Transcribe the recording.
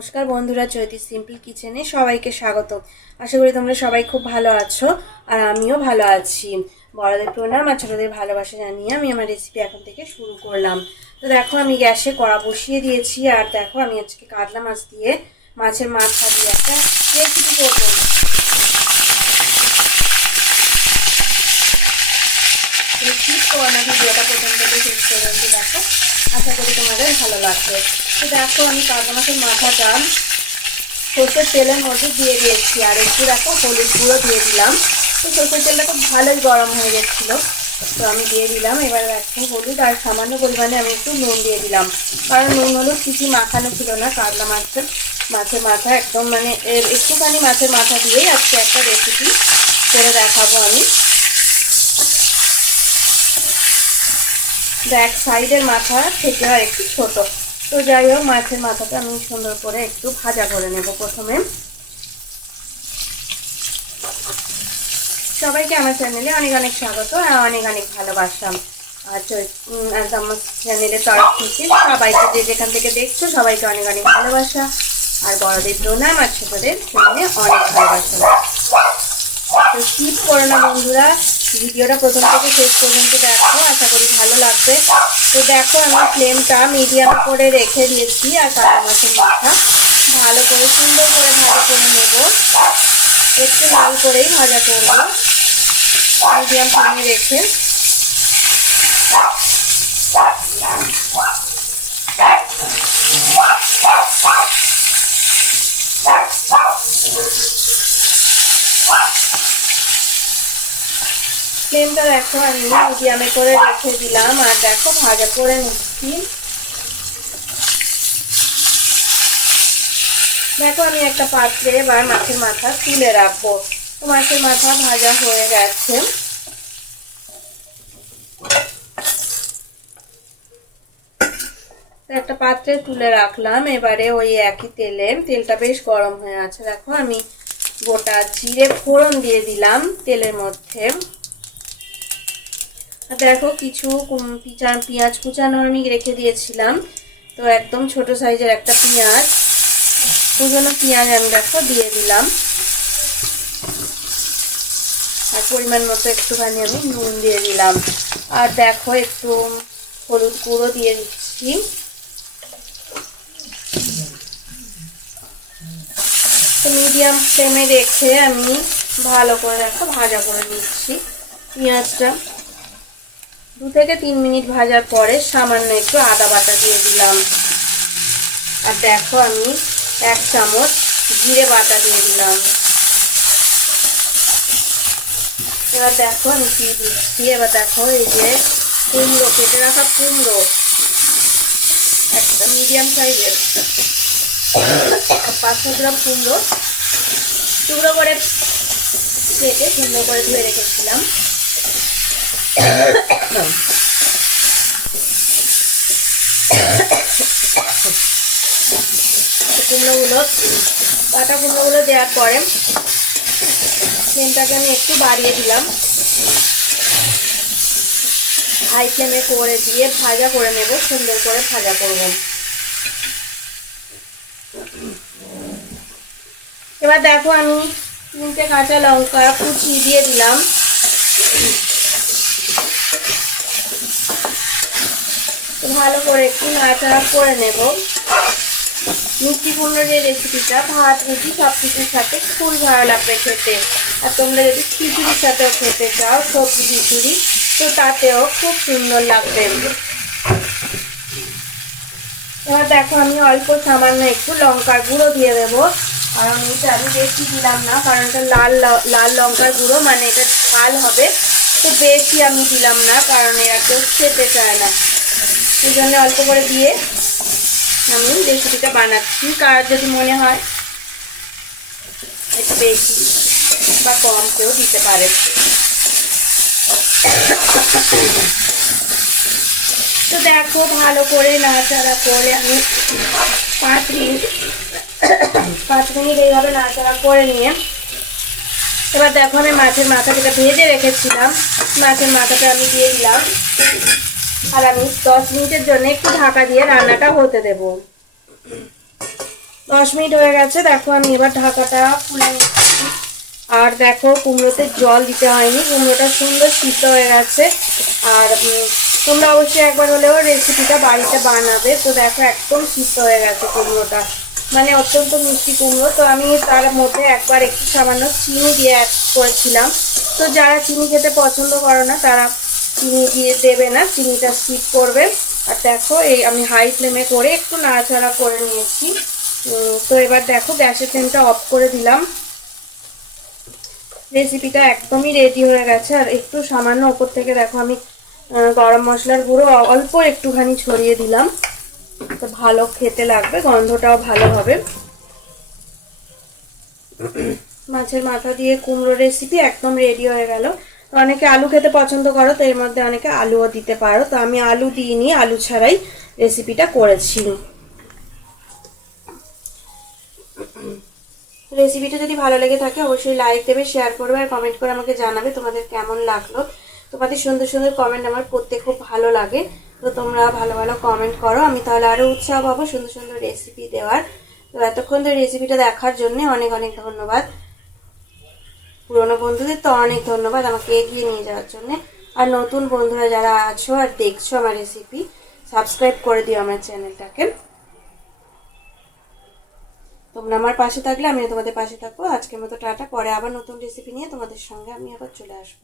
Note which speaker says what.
Speaker 1: নমস্কার বন্ধুরা, চৈতি সিম্পল কিচেনে সবাইকে স্বাগত আশা করি তোমরা সবাই খুব ভালো আছো আর আমিও ভালো আছি। বড়দের প্রণাম আর ছোটদের ভালোবাসা জানিয়ে আমি আমার রেসিপি এখন থেকে শুরু করলাম। তো দেখো, আমি গ্যাসে কড়া বসিয়ে দিয়েছি আর দেখো, আমি আজকে কাতলা মাছ দিয়ে মাছের মাথা দিয়ে একটা রেসিপি করব। করো না ভিডিওটা প্রথম থেকে শেষ পর্যন্ত দেখো। আশা করি তোমাদের ভালো লাগবে। তো দেখো, আমি কাতলা মাছের মাথাটা সর্ষের তেলের মধ্যে দিয়ে দিয়েছি, আর একটু দেখো হলুদ গুঁড়ো দিয়ে দিলাম। তো সর্ষের তেলটা খুব ভালোই গরম হয়ে গেছিল। তো আমি দিয়ে দিলাম, এবার দেখো হলুদ আর সামান্য পরিমাণে আমি একটু নুন দিয়ে দিলাম। কারণ নুন হলুদ কিছু মাখানো ছিল না, কাতলা মাছের মাছের মাথা একদম মানে একটুখানি মাছের মাথা দিয়েই আজকে একটা রেসিপি করে দেখাবো আমি। ব্যাক সাইডের মাথা থেকে হয় একটু ছোট। তো যাই হোক, মাছের মাথাটা আমি সুন্দর করে একটু ভাজা করে নেব প্রথমে। সবাইকে আমার চ্যানেলে অনেক অনেক স্বাগত আর অনেক অনেক ভালোবাসা। আর আমার চ্যানেলের তরফ থেকে সবাইকে যে যেখান থেকে দেখছ, সবাইকে অনেক অনেক ভালোবাসা। আর বড়দের প্রণাম আর ছোটদের জন্য অনেক ভালোবাসা। তো স্কিপ করো বন্ধুরা ভিডিওটা প্রথম থেকে শেষ পর্যন্ত দেখো, আশা করি ভালো লাগবে। তো দেখো, আমি ফ্লেমটা মিডিয়াম করে রেখে দিয়েছি আর কাটা মাছের মাথা। ভালো করে সুন্দর করে ভাজা করে নেব। একটু লাল করেই ভাজা করব। মিডিয়াম ফ্লেমে রেখে। ফ্লেমটা দেখো আমি মিডিয়ামে করে রেখে দিলাম। আর দেখো, ভাজা করে নিচ্ছি। দেখো, আমি একটা পাত্রে এবার মাছের মাথা তুলে রাখব। তো মাছের মাথা ভাজা হয়ে গেছে। একটা পাত্রে তুলে রাখলাম। এবারে ওই একই তেলে। তেলটা বেশ গরম হয়ে আছে। দেখো, আমি গোটা জিরে ফোড়ন দিয়ে দিলাম তেলের মধ্যে। দেখো কিছু পেঁয়াজ কুচানো আমি রেখে দিয়েছিলাম। তো একদম ছোট সাইজের একটা পেঁয়াজ। কুচানো পেঁয়াজ আমি দেখো দিয়ে দিলাম। আর পরিমাণ মতো একটুখানি আমি নুন দিয়ে দিলাম। আর দেখো একটু হলুদ গুঁড়ো দিয়ে দিচ্ছি। মিডিয়াম ফ্লেমে রেখে আমি ভালো করে দেখো ভাজা করে নিচ্ছি। পেঁয়াজটা দু থেকে তিন মিনিট ভাজার পরে সামান্য একটু আদা বাটা দিয়ে দিলাম। আর দেখো আমি এক চামচ জিরে বাটা দিয়ে দিলাম। এবার দেখো আমি কি দিচ্ছি, এবার দেখো এই যে কুমড়ো, কেটে রাখা কুমড়ো। একটা মিডিয়াম সাইজের পাঁচশো গ্রাম কুমড়ো। টুকরো করে কেটে সুন্দর করে ধুয়ে রেখেছিলাম। কুমড়োগুলো কাটা কুমড়োগুলো দেওয়ার পরে ফ্লেমটাকে আমি একটু বাড়িয়ে দিলাম হাই ফ্লেমে করে দিয়ে ভাজা করে নেব সুন্দর করে ভাজা করব এবার দেখো আমি তিনটে কাঁচা লঙ্কা কুচি দিয়ে দিলাম। ভালো করে একটু নাড়াচাড়া করে নেব। মিষ্টি কুমড়ো যে রেসিপিটা ভাত, রুটি সব কিছুর সাথে খুবই ভালো লাগবে খেতে। আর তোমরা যদি খিচুড়ির সাথেও খেতে চাও, সবজি খিচুড়ি, তো তাতেও খুব সুন্দর লাগবে। এবার দেখো, আমি অল্প সামান্য একটু লঙ্কার গুঁড়ো দিয়ে দেবো। কারণ এটা আমি বেশি দিলাম না, কারণ এটা লাল লাল লঙ্কার গুঁড়ো মানে এটা ঝাল হবে। তো বেশি আমি দিলাম না, কারণ এরা কেউ খেতে চায় না। সেই জন্য অল্প করে দিয়ে আমি রেসিপিটা বানাচ্ছি, কার যদি মনে হয়। একটু বেশি বা কম কেউ দিতে পারে তো দেখো, ভালো করে নাড়াচাড়া করে আমি পাঁচ মিনিট পাঁচ মিনিট এইভাবে নাড়াচাড়া করে নিয়ে, এবার দেখো আমি মাছের মাথা যেটা ভেজে রেখেছিলাম। মাছের মাথাটা আমি দিয়ে দিলাম। আর আমি দশ মিনিটের জন্য একটু ঢাকা দিয়ে রান্নাটা হতে দেব। দশ মিনিট হয়ে গেছে, দেখো আমি এবার ঢাকাটা খুলে আর দেখো কুমড়োতে জল দিতে হয়নি, কুমড়োটা সুন্দর সিদ্ধ হয়ে গেছে। আর তোমরা অবশ্যই একবার হলেও রেসিপিটা বাড়িতে বানাবে। তো দেখো একদম সিদ্ধ হয়ে গেছে কুমড়োটা। মানে অত্যন্ত মিষ্টি কুমড়ো। তো আমি তার মধ্যে একবার একটু সামান্য চিনি দিয়ে অ্যাড করেছিলাম। তো যারা চিনি খেতে পছন্দ করো না, তারা চিনি দিয়ে দেবে না, চিনিটা স্কিপ করবে। আর দেখো, এই আমি হাই ফ্লেমে করে একটু নাড়াচাড়া করে নিয়েছি। তো এবার দেখো, গ্যাসের ফ্লেমটা অফ করে দিলাম। রেসিপিটা একদমই রেডি হয়ে গেছে। আর একটু সামান্য ওপর থেকে দেখো, আমি গরম মশলার গুঁড়ো অল্প একটুখানি ছড়িয়ে দিলাম। তো ভালো খেতে লাগবে, গন্ধটাও ভালো হবে। মাছের মাথা দিয়ে কুমড়ো রেসিপি একদম রেডি হয়ে গেল। অনেকে আলু খেতে পছন্দ করো, তো এর মধ্যে অনেকে আলুও দিতে পারো। তো আমি আলু দিইনি, আলু ছাড়াই রেসিপিটা করেছি। রেসিপিটা যদি ভালো লেগে থাকে, অবশ্যই লাইক দেবে শেয়ার করবে আর কমেন্ট করে আমাকে জানাবে তোমাদের কেমন লাগল। তোমাদের সুন্দর সুন্দর কমেন্ট আমার পড়তে খুব ভালো লাগে। তো তোমরা ভালো ভালো কমেন্ট করো। আমি তাহলে আরও উৎসাহ পাবো সুন্দর সুন্দর রেসিপি দেওয়ার। তো এতক্ষণ ধরে রেসিপিটা দেখার জন্য অনেক অনেক ধন্যবাদ। পুরনো বন্ধুদের, তো অনেক ধন্যবাদ আমাকে এগিয়ে নিয়ে যাওয়ার জন্যে। আর নতুন বন্ধুরা যারা আছো আর দেখছ আমার রেসিপি সাবস্ক্রাইব করে দিও আমার চ্যানেলটাকে তোমরা আমার পাশে থাকলে আমি তোমাদের পাশে থাকব। আজকের মতো টাটা, পরে আবার নতুন রেসিপি নিয়ে তোমাদের সঙ্গে আমি আবার চলে আসব।